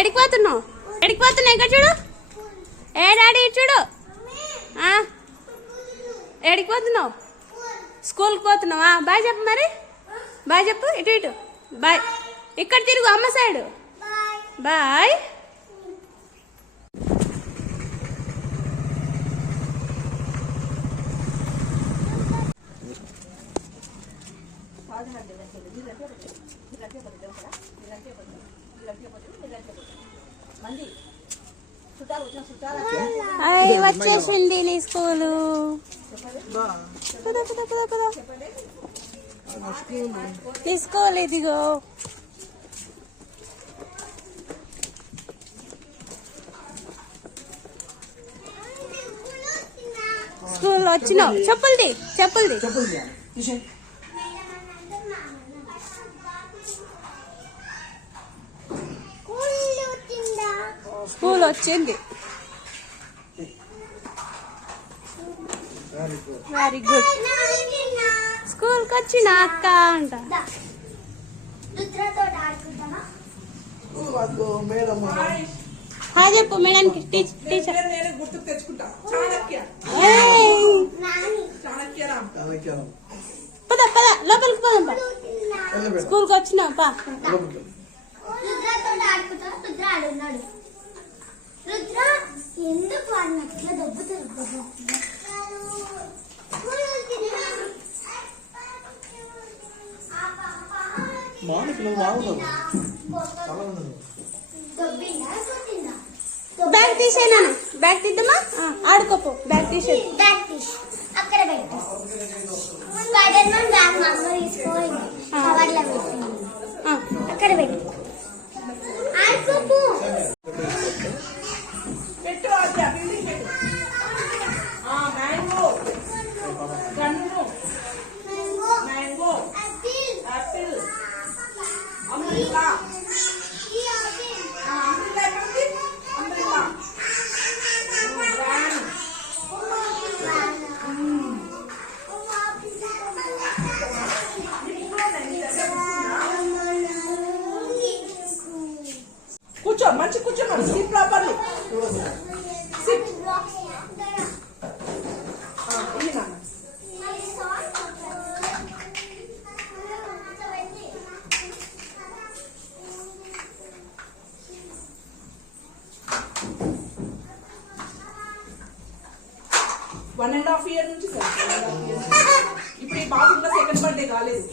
ఎడికి పోతున్నావు? ఎడికి పోతున్నావు? ఇక్కడ చూడు? ఏ డాడీ చూడు. ఆ, ఎడికి పోతున్నావు? స్కూల్కి పోతున్నావా? బాయ్ చెప్పు మరి. బాయ్ చెప్పు. ఇటు ఇటు. బాయ్. ఇక్కడ తిరుగు అమ్మ సైడు. బాయ్. అయ్ వచ్చేసింది నీ స్కూలు. పద, పద, పద, పద. తీసుకోవాలి ఇదిగో. స్కూల్లో వచ్చినావు. చెప్పులది చెప్పులది స్కూల్ వచ్చింది. వెరీ గుడ్ స్కూల్కి వచ్చిన అక్క అంట. మేడం హాయ్ చెప్పు మేడానికి టీచర్. గుర్తుకు తెచ్చుకుంటా. పద పద లోపలికి పోదాం పద. స్కూల్కి వచ్చినావు పా. రుద్ర ఆడున్నాడు రుద్ర ఎందుకు వాడిని అట్లా దెబ్బతారు మామూలు నువ్వు బాగుండవు చాలా ఉండదు దొబ్బిందా కొట్టిందా బ్యాగ్ తీసేనా బ్యాగ్ తీద్దామా ఆ, ఆడుకోపో బ్యాగ్ తీసే బ్యాగ్ ఫిష్ అక్కడ పెట్టు స్పైడర్ మ్యాన్ బ్యాగ్ మా అమ్మ తీసుకోవాలి కవర్లో పెట్టింది అక్కడ పెట్టు కూర్చో మంచి కూర్చో మరి SIT properly SIT one and half year నుంచి సార్ ఇప్పుడు ఈ బాబు సెకండ్ బర్త్డే కాలేదు.